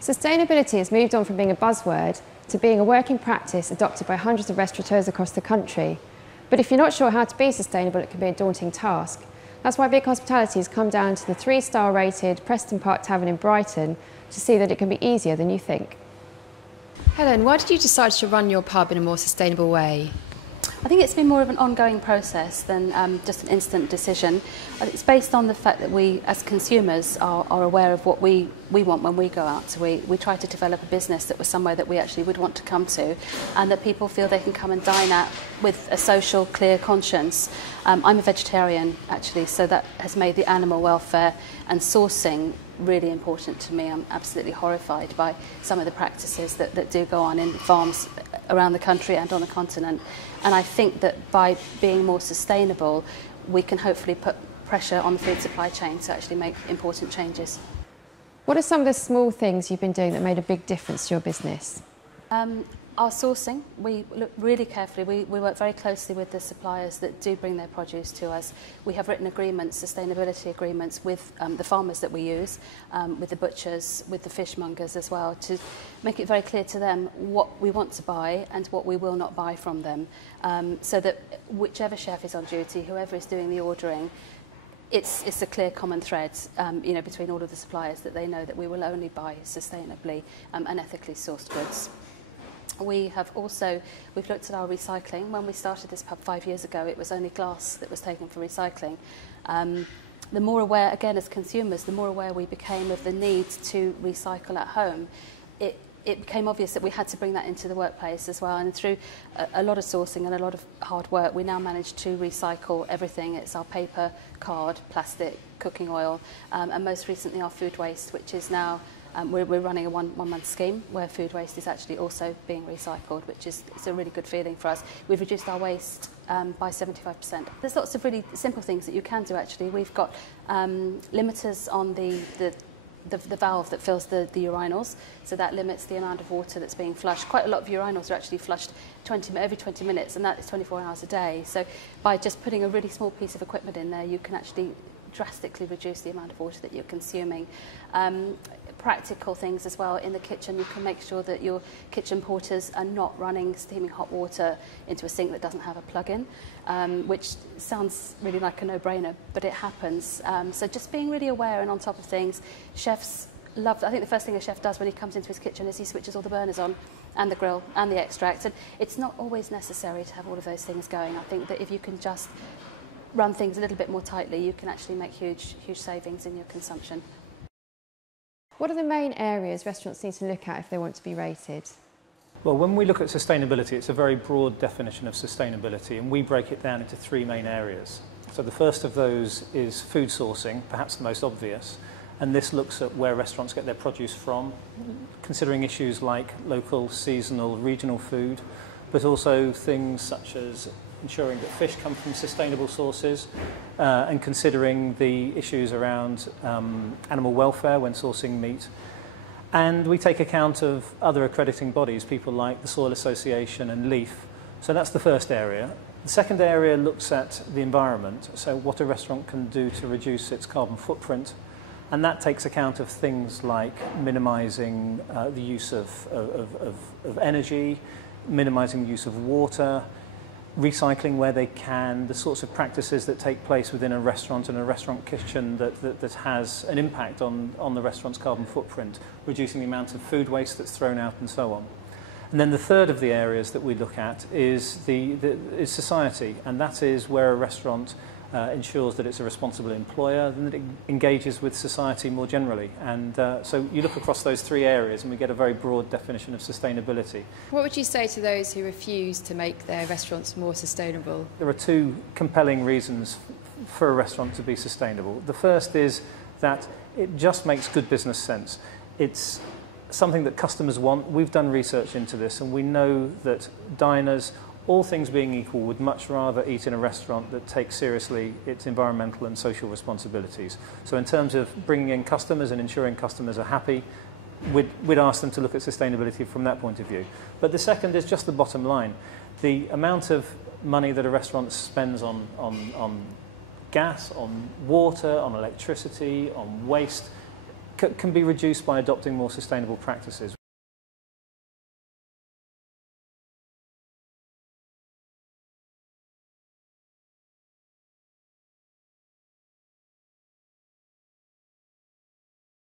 Sustainability has moved on from being a buzzword to being a working practice adopted by hundreds of restaurateurs across the country. But if you're not sure how to be sustainable, it can be a daunting task. That's why BigHospitality has come down to the 3-star rated Preston Park Tavern in Brighton to see that it can be easier than you think. Helen, why did you decide to run your pub in a more sustainable way? I think it's been more of an ongoing process than just an instant decision. It's based on the fact that we, as consumers, are aware of what we want when we go out. So we try to develop a business that was somewhere that we actually would want to come to, and that people feel they can come and dine at with a social, clear conscience. I'm a vegetarian, actually, so that has made the animal welfare and sourcing really important to me. I'm absolutely horrified by some of the practices that do go on in farms around the country and on the continent. And I think that by being more sustainable, we can hopefully put pressure on the food supply chain to actually make important changes. What are some of the small things you've been doing that made a big difference to your business? Our sourcing, we look really carefully. We work very closely with the suppliers that do bring their produce to us. We have written agreements, sustainability agreements, with the farmers that we use, with the butchers, with the fishmongers as well, to make it very clear to them what we want to buy and what we will not buy from them, so that whichever chef is on duty, whoever is doing the ordering, it's a clear common thread, between all of the suppliers, that they know that we will only buy sustainably and ethically sourced goods. We've looked at our recycling. When we started this pub 5 years ago, it was only glass that was taken for recycling. The more aware, again, as consumers, the more aware we became of the need to recycle at home, it became obvious that we had to bring that into the workplace as well. And through a lot of sourcing and a lot of hard work, we now manage to recycle everything. It's our paper, card, plastic, cooking oil, and most recently our food waste, which is now we're running a one-month scheme where food waste is actually also being recycled, which is it's a really good feeling for us. We've reduced our waste by 75%. There's lots of really simple things that you can do, actually. We've got limiters on the valve that fills the urinals, so that limits the amount of water that's being flushed. Quite a lot of urinals are actually flushed every 20 minutes, and that is 24 hours a day. So by just putting a really small piece of equipment in there, you can actually drastically reduce the amount of water that you're consuming. Practical things as well in the kitchen. You can make sure that your kitchen porters are not running steaming hot water into a sink that doesn't have a plug-in, which sounds really like a no-brainer, but it happens. So just being really aware and on top of things. Chefs love, I think the first thing a chef does when he comes into his kitchen is he switches all the burners on, and the grill and the extract, and it's not always necessary to have all of those things going. I think that if you can just run things a little bit more tightly, you can actually make huge savings in your consumption. What are the main areas restaurants need to look at if they want to be rated? Well, when we look at sustainability, it's a very broad definition of sustainability, and we break it down into 3 main areas. So the first of those is food sourcing, perhaps the most obvious, and this looks at where restaurants get their produce from, considering issues like local, seasonal, regional food, but also things such as ensuring that fish come from sustainable sources, and considering the issues around animal welfare when sourcing meat. And we take account of other accrediting bodies, people like the Soil Association and LEAF. So that's the first area. The second area looks at the environment, so what a restaurant can do to reduce its carbon footprint. And that takes account of things like minimising the use of energy, minimising the use of water, recycling where they can, the sorts of practices that take place within a restaurant and a restaurant kitchen that has an impact on the restaurant's carbon footprint, reducing the amount of food waste that's thrown out and so on. And then the third of the areas that we look at is society, and that is where a restaurant ensures that it's a responsible employer and that it engages with society more generally. And so you look across those 3 areas and we get a very broad definition of sustainability. What would you say to those who refuse to make their restaurants more sustainable? There are 2 compelling reasons for a restaurant to be sustainable. The first is that it just makes good business sense. It's something that customers want. We've done research into this, and we know that diners, all things being equal, would much rather eat in a restaurant that takes seriously its environmental and social responsibilities. So in terms of bringing in customers and ensuring customers are happy, we'd ask them to look at sustainability from that point of view. But the second is just the bottom line. The amount of money that a restaurant spends on gas, on water, on electricity, on waste, can be reduced by adopting more sustainable practices.